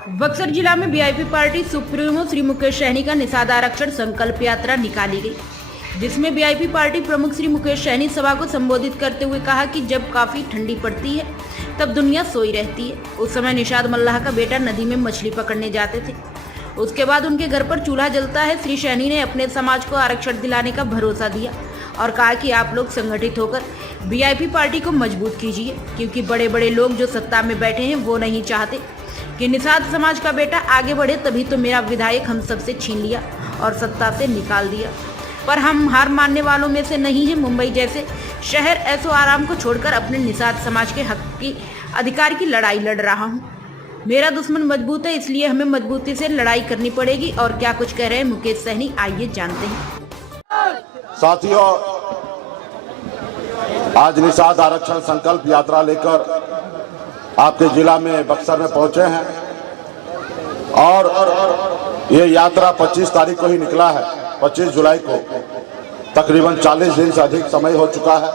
बक्सर जिला में VIP party supremo Shri Mukesh Sahani का निषाद आरक्षण संकल्प यात्रा निकाली गई, जिसमें वीआईपी पार्टी प्रमुख श्री मुकेश सहनी सभा को संबोधित करते हुए कहा कि जब काफी ठंडी पड़ती है तब दुनिया सोई रहती है। उस समय निषाद मल्लाह का बेटा नदी में मछली पकड़ने जाते थे, उसके बाद उनके घर पर चूल्हा जलता है। श्री सहनी ने अपने समाज को आरक्षण दिलाने का भरोसा दिया और कहा कि आप लोग संगठित होकर वीआईपी पार्टी को मजबूत कीजिए, क्योंकि बड़े बड़े लोग जो सत्ता में बैठे हैं वो नहीं चाहते कि निषाद समाज का बेटा आगे बढ़े। तभी तो मेरा विधायक हम सबसे छीन लिया और सत्ता से निकाल दिया, पर हम हार मानने वालों में से नहीं हैं। मुंबई जैसे शहर ऐसो आराम को छोड़कर अपने निषाद समाज के हक की अधिकार की लड़ाई लड़ रहा हूं। मेरा दुश्मन मजबूत है, इसलिए हमें मजबूती से लड़ाई करनी पड़ेगी। और क्या कुछ कह रहे हैं मुकेश सहनी, आइए जानते हैं। साथियों, आज निषाद आरक्षण संकल्प यात्रा लेकर आपके जिला में बक्सर में पहुंचे हैं और ये यात्रा 25 तारीख को ही निकला है। 25 जुलाई को तकरीबन 40 दिन से अधिक समय हो चुका है।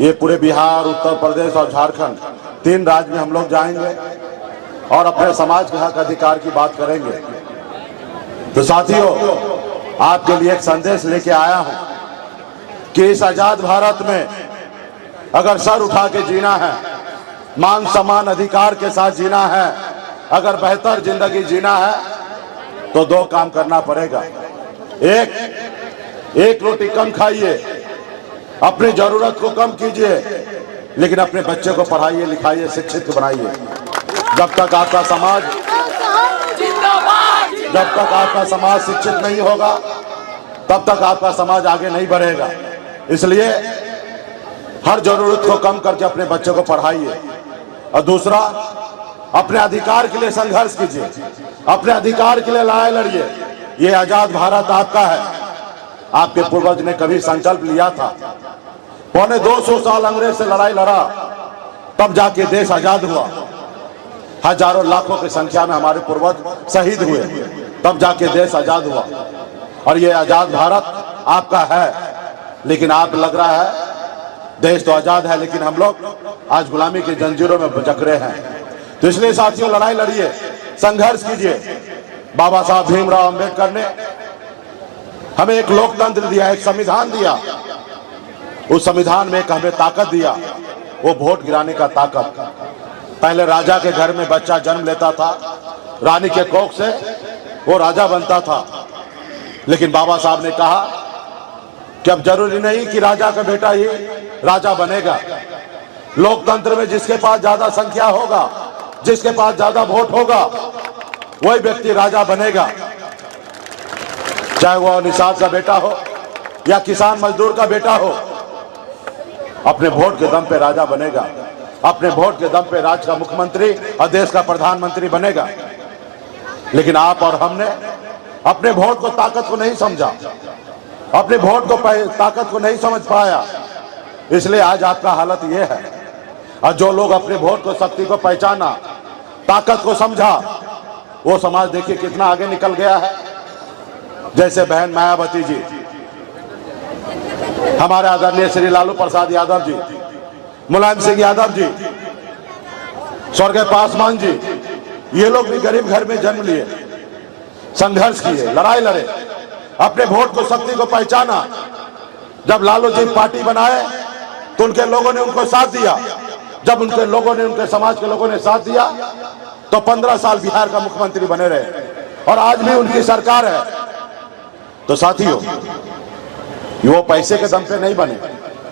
ये पूरे बिहार, उत्तर प्रदेश और झारखंड, 3 राज्य में हम लोग जाएंगे और अपने समाज के हक अधिकार की बात करेंगे। तो साथियों, आपके लिए एक संदेश लेके आया हूं कि इस आजाद भारत में अगर सर उठा के जीना है, मान सम्मान अधिकार के साथ जीना है, अगर बेहतर जिंदगी जीना है तो 2 काम करना पड़ेगा। एक रोटी कम खाइए, अपनी जरूरत को कम कीजिए, लेकिन अपने बच्चे को पढ़ाइए, लिखाइए, शिक्षित बनाइए। जब तक आपका समाज शिक्षित नहीं होगा तब तक आपका समाज आगे नहीं बढ़ेगा। इसलिए हर जरूरत को कम करके अपने बच्चे को पढ़ाइए। और दूसरा, अपने अधिकार के लिए संघर्ष कीजिए, अपने अधिकार के लिए लड़ाई लड़िए। ये आजाद भारत आपका है। आपके पूर्वज ने कभी संकल्प लिया था, 250 साल अंग्रेज से लड़ाई लड़ा, तब जाके देश आजाद हुआ। हजारों लाखों की संख्या में हमारे पूर्वज शहीद हुए, तब जाके देश आजाद हुआ। और ये आजाद भारत आपका है, लेकिन आप लग रहा है देश तो आजाद है, लेकिन हम लोग आज गुलामी की जंजीरों में जकड़े हैं। तो इसलिए साथियों, लड़ाई लड़िए, संघर्ष कीजिए। बाबा साहब भीमराव अंबेडकर ने हमें एक लोकतंत्र दिया, एक संविधान दिया। उस संविधान में एक हमें ताकत दिया, वो वोट गिराने का ताकत। पहले राजा के घर में बच्चा जन्म लेता था, रानी के कोख से वो राजा बनता था। लेकिन बाबा साहब ने कहा कि अब जरूरी नहीं कि राजा का बेटा ही राजा बनेगा। लोकतंत्र में जिसके पास ज्यादा संख्या होगा, जिसके पास ज्यादा वोट होगा, वही व्यक्ति राजा बनेगा। चाहे वो निषाद का बेटा हो या किसान मजदूर का बेटा हो, अपने वोट के दम पे राजा बनेगा, अपने वोट के दम पे राज्य का मुख्यमंत्री और देश का प्रधानमंत्री बनेगा। लेकिन आप और हमने अपने वोट को ताकत को नहीं समझा, अपने वोट को ताकत को नहीं समझ पाया, इसलिए आज आपका हालत ये है। और जो लोग अपने वोट को, शक्ति को पहचाना, ताकत को समझा, वो समाज देखिए कितना आगे निकल गया है। जैसे बहन मायावती जी, हमारे आदरणीय श्री लालू प्रसाद यादव जी, मुलायम सिंह यादव जी, स्वर्गीय पासवान जी, ये लोग भी गरीब घर में जन्म लिए, संघर्ष किए, लड़ाई लड़े, अपने वोट को, शक्ति को पहचाना। जब लालू जी पार्टी बनाए तो उनके लोगों ने उनको साथ दिया। जब उनके लोगों ने, उनके समाज के लोगों ने साथ दिया तो 15 साल बिहार का मुख्यमंत्री बने रहे और आज भी उनकी सरकार है। तो साथियों, वो पैसे के दम पे नहीं बने,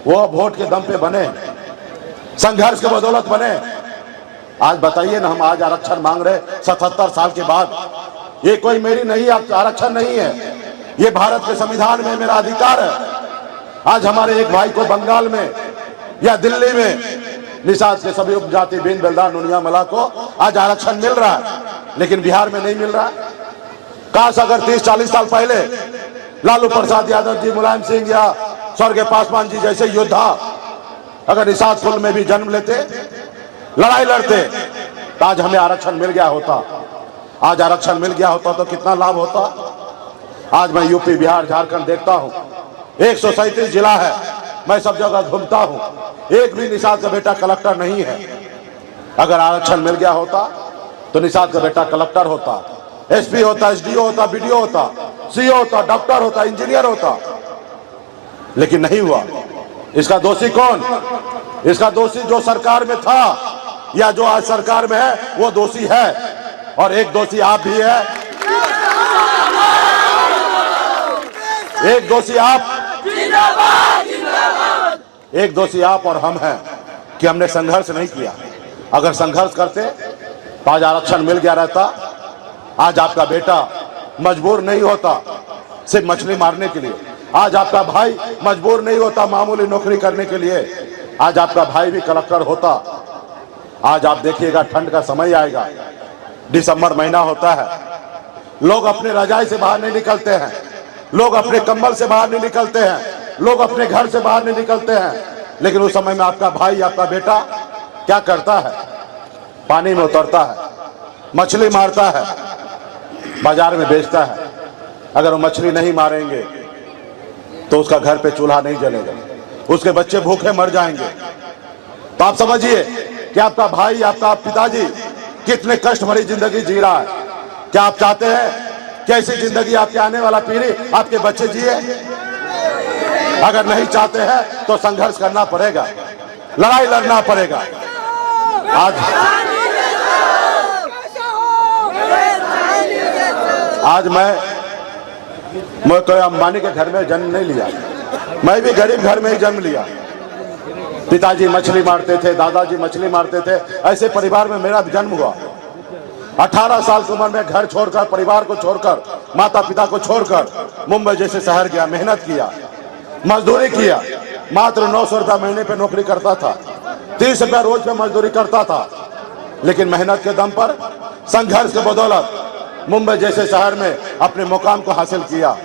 वो वोट के दम पे बने, संघर्ष के बदौलत बने। आज बताइए ना, हम आज आरक्षण मांग रहे 77 साल के बाद। ये कोई मेरी नहीं आरक्षण नहीं है, ये भारत के संविधान में मेरा अधिकार है। आज हमारे एक भाई को बंगाल में या दिल्ली में निषाद के सभी उपजाति, बिन बेलदार, नुनिया, मला को आज आरक्षण मिल रहा है, लेकिन बिहार में नहीं मिल रहा। काश अगर 30-40 साल पहले लालू प्रसाद यादव जी, मुलायम सिंह या स्वर्गीय पासवान जी जैसे योद्धा अगर निषाद कुल में भी जन्म लेते, लड़ाई लड़ते, तो आज हमें आरक्षण मिल गया होता। आज आरक्षण मिल गया होता तो कितना लाभ होता। आज मैं यूपी, बिहार, झारखंड देखता हूं, 137 जिला है, मैं सब जगह घूमता हूं, एक भी निषाद का बेटा कलेक्टर नहीं है। अगर आरक्षण मिल गया होता तो निषाद का बेटा कलेक्टर होता, एसपी होता, एसडीओ होता, बीडीओ होता, सीओ होता, डॉक्टर होता, इंजीनियर होता, लेकिन नहीं हुआ। इसका दोषी कौन? इसका दोषी जो सरकार में था या जो आज सरकार में है वो दोषी है, और एक दोषी आप भी है, एक दोषी आप, एक दोषी आप और हम हैं कि हमने संघर्ष नहीं किया। अगर संघर्ष करते तो आज आरक्षण मिल गया रहता, आज आपका बेटा मजबूर नहीं होता सिर्फ मछली मारने के लिए, आज आपका भाई मजबूर नहीं होता मामूली नौकरी करने के लिए, आज आपका भाई भी कलेक्टर होता। आज आप देखिएगा ठंड का समय आएगा, दिसंबर महीना होता है, लोग अपने रजाई से बाहर नहीं निकलते हैं, लोग अपने कंबल से बाहर नहीं निकलते हैं, लोग अपने घर से बाहर नहीं निकलते हैं, लेकिन उस समय में आपका भाई, आपका बेटा क्या करता है? पानी में उतरता है, मछली मारता है, बाजार में बेचता है। अगर वो मछली नहीं मारेंगे तो उसका घर पे चूल्हा नहीं जलेगा, उसके बच्चे भूखे मर जाएंगे। तो आप समझिए कि आपका भाई, आपका पिताजी कितने कष्ट भरी जिंदगी जी रहा है। क्या आप चाहते हैं कि ऐसी जिंदगी आपके आने वाला पीढ़ी, आपके बच्चे जिए? अगर नहीं चाहते हैं तो संघर्ष करना पड़ेगा, लड़ाई लड़ना पड़ेगा। आज मैं कोई अंबानी के घर में जन्म नहीं लिया, मैं भी गरीब घर में ही जन्म लिया। पिताजी मछली मारते थे, दादाजी मछली मारते थे, ऐसे परिवार में मेरा जन्म हुआ। 18 साल की उम्र में घर छोड़कर, परिवार को छोड़कर, माता पिता को छोड़कर मुंबई जैसे शहर गया, मेहनत किया, मजदूरी किया। मात्र 900 रुपया महीने पे नौकरी करता था, 30 रुपया रोज पे मजदूरी करता था, लेकिन मेहनत के दम पर, संघर्ष के बदौलत मुंबई जैसे शहर में अपने मुकाम को हासिल किया।